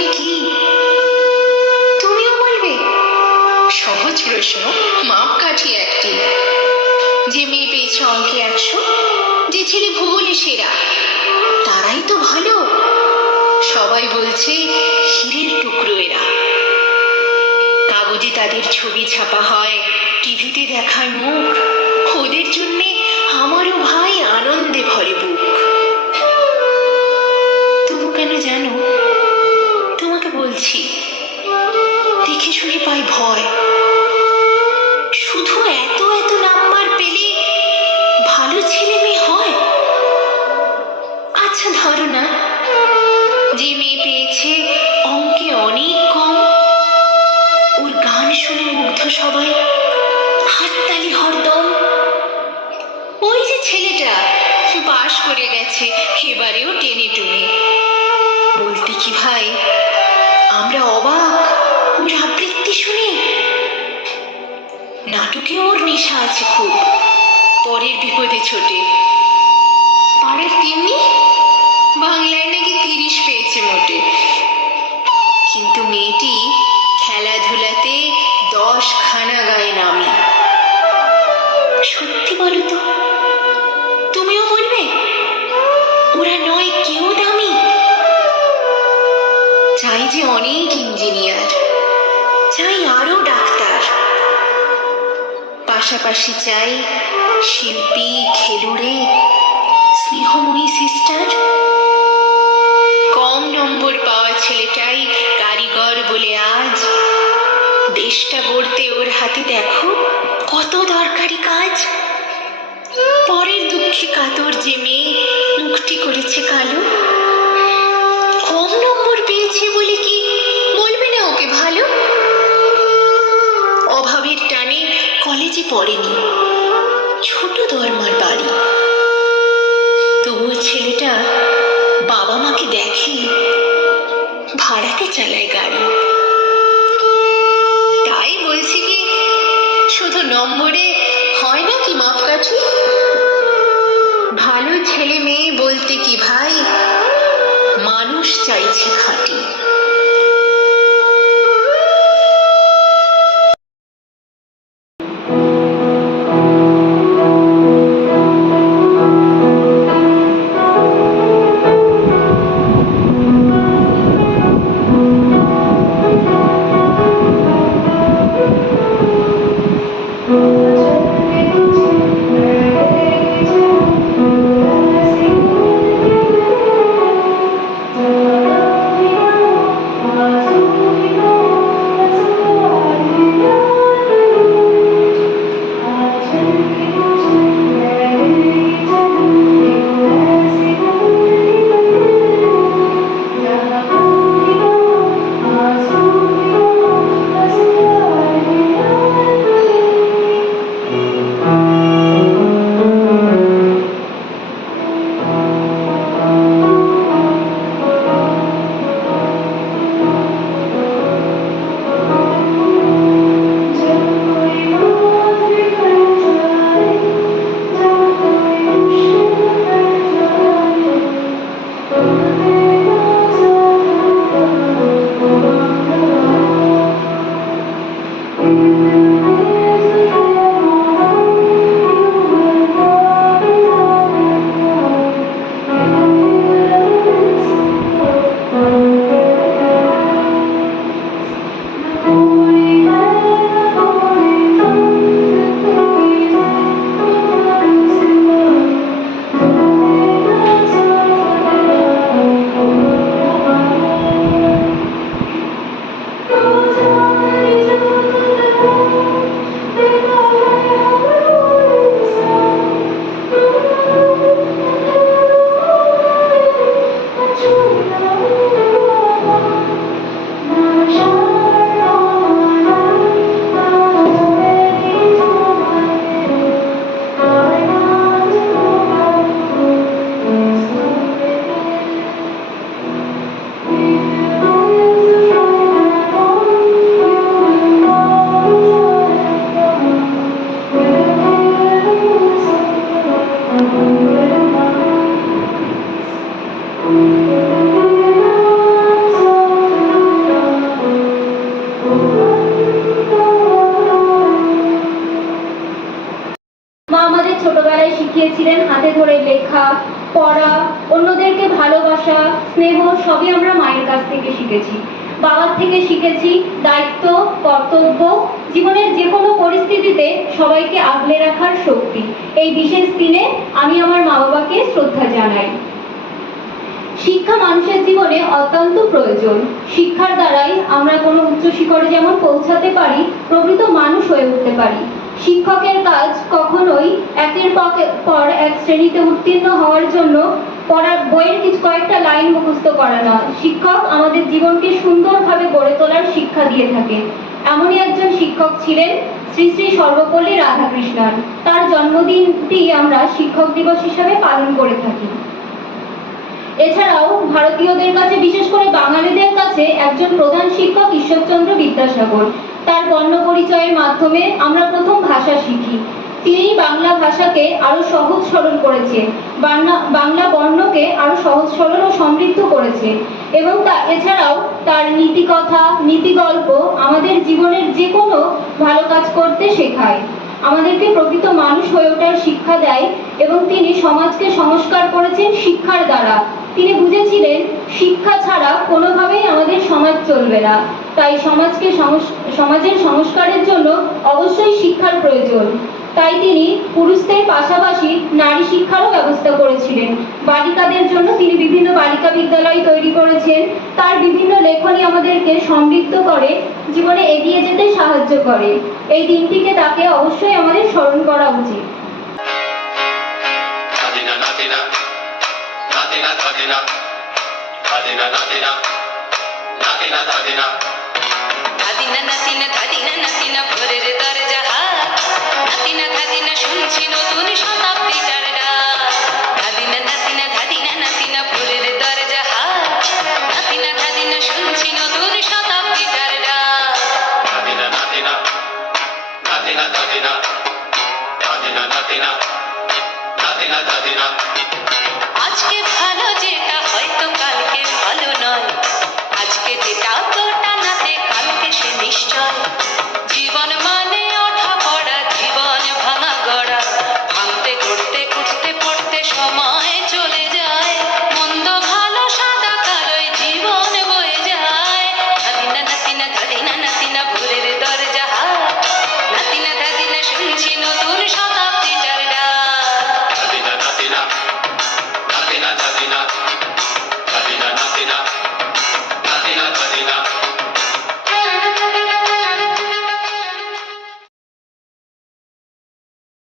মানে কি তুমিও বলবে? সহজ প্রশ্ন, মাপকাঠি একটি। যে মেয়ে পেয়েছে অঙ্কে 100, যে ছেলে ভূগোলে সেরা, তারাই তো ভালো। সবাই বলছে হীরের টুকরো এরা। কাগজে তাদের ছবি ছাপা হয়, টিভিতে দেখায় মুখ। ওদের জন্যে আমারও ভাই আনন্দে ভরে বুক। তবু কেন জানো, তোমাকে বলছি, দেখে শুনে পাই ভয়। শুধু এত এত নাম্বার পেলে ভালো ছেলে মেয়ে হয়? আচ্ছা ধরো না, যে মেয়ে পেয়েছে অঙ্কে অনেক কম, ওর গান শুনে মুগ্ধ সবাই, হাততালি হরদম। ওই যে ছেলেটা পাশ করে গেছে এবারেও টেনে টুনে, বলতে কি ভাই আমরা অবাক ওর আবৃত্তি শুনে। নাটকে ওর নেশা আছে খুব, পরের বিপদে ছোটে। পাড়ার তেমনি বাংলায় নাকি 30 পেয়েছে মোটে। কিন্তু মেয়েটি খেলাধুলাতে 10 খানা গায়ে নামি। সত্যি বলো তো, তুমিও বলবে ওরা নয় কেউ দামি? চাই যে অনেক ইঞ্জিনিয়ার, চাই আরো ডাক্তার, পাশাপাশি চাই শিল্পী, খেলুড়ে, স্নেহময়ী সিস্টার। কম নম্বর পাওয়া ছেলেটাই কারিগর বলে আজ দেশটা গড়তে ওর হাতে দেখো কত দরকারি কাজ। পরের দুঃখে কাতর যে মেয়ে মুখটি করেছে কালো, কম নম্বর পেয়েছে বলে কি বলবে না ওকে ভালো? অভাবের টানে কলেজে পড়েনি, ছোট ধর্মার বাড়ি, তবুও ছেলেটা বাবা মাকে দেখে, ভাড়াতে চালায় গাড়ি। তাই বলছি কি, শুধু নম্বরে হয় না কি মাপকাঠি? ভালো ছেলে মেয়ে বলতে কি ভাই, মানুষ চাইছে খাঁটি। দিয়েছিলেন হাতে ধরে লেখা, পড়া, অন্যদেরকে ভালোবাসা, স্নেহ সবই আমরা মায়ের কাছ থেকে শিখেছি। বাবার থেকে শিখেছি দায়িত্ব, কর্তব্য, জীবনের যে কোনো পরিস্থিতিতে সবাইকে আগলে রাখার শক্তি। এই বিশেষ দিনে আমি আমার মা বাবাকে শ্রদ্ধা জানাই। শিক্ষা মানুষের জীবনে অত্যন্ত প্রয়োজন। শিক্ষার দ্বারাই আমরা কোনো উচ্চ শিখরে যেমন পৌঁছাতে পারি, প্রকৃত মানুষ হয়ে উঠতে পারি। শিক্ষকের কাজ কখনোই একের পর এক শ্রেণীতে উত্তীর্ণ হওয়ার জন্য পড়ার বইয়ের কয়েকটা লাইন মুখস্থ করা নয়। শিক্ষক আমাদের জীবনকে সুন্দরভাবে গড়ে তোলার শিক্ষা দিয়ে থাকে। এমনই একজন শিক্ষক ছিলেন শ্রী শ্রী সর্বপল্লী রাধাকৃষ্ণন। তার জন্মদিনটি আমরা শিক্ষক দিবস হিসাবে পালন করে থাকি। এছাড়াও ভারতীয়দের কাছে, বিশেষ করে বাঙালিদের কাছে একজন প্রধান শিক্ষক ঈশ্বরচন্দ্র বিদ্যাসাগর। তার বর্ণ পরিচয়ের মাধ্যমে আমরা প্রথম ভাষা শিখি। তিনি বাংলা ভাষাকে আরো সহজ সরল করেছে, বাংলা বর্ণকে আরো সহজ সরল ও সমৃদ্ধ করেছে। এবং এছাড়াও তার নীতিকথা, নীতিগল্প আমাদের জীবনের যে কোনো ভালো কাজ করতে শেখায়, আমাদেরকে প্রকৃত মানুষ হয়ে ওঠার শিক্ষা দেয়। এবং তিনি সমাজকে সংস্কার করেছেন শিক্ষার দ্বারা। তিনি বুঝেছিলেন শিক্ষা ছাড়া কোনোভাবেই আমাদের সমাজ চলবে না, তাই সমাজের সংস্কারের জন্য অবশ্যই শিক্ষার প্রয়োজন। তাই তিনি পুরুষদের পাশাপাশি নারী শিক্ষারও ব্যবস্থা করেছিলেন। বালিকাদের জন্য তিনি বিভিন্ন বালিকা বিদ্যালয় তৈরি করেছেন। তার বিভিন্ন লেখনী আমাদেরকে সমৃদ্ধ করে, জীবনে এগিয়ে যেতে সাহায্য করে। এই দিনটিকে তাকে অবশ্যই আমাদের স্মরণ করা উচিত। শুনছি নতুন শতাব্দীটার ডাক, ধাদিনা নাতিনা ধাদিনা নাতিনা ভোরের দরজা হাত, নাতিনা ধাদিনা শুনছি নতুন শতাব্দীটার ডাক, ধাদিনা নাতিনা নাতিনা ধাদিনা ধাদিনা নাতিনা নাতিনা ধাদিনা। আজকে ভালো যেটা হয়তো কালকে ভালো নয়, আজকে যেটা তোটা নাতে কালকে সে নিশ্চয়। জীবন মানে ওঠা পড়া, জীবন ভাঙা গড়া, ভাঙতে করতে উঠতে পড়তে সময় চলে যায়। মন্দ ভালো সাদা কালোয় জীবন বয়ে যায়। ধাদিনা নাতিনা ধাদিনা নাতিনা ভোরের দরজা হাত, নাতিনা ধাদিনা শুনছি নতুন শতাব্দী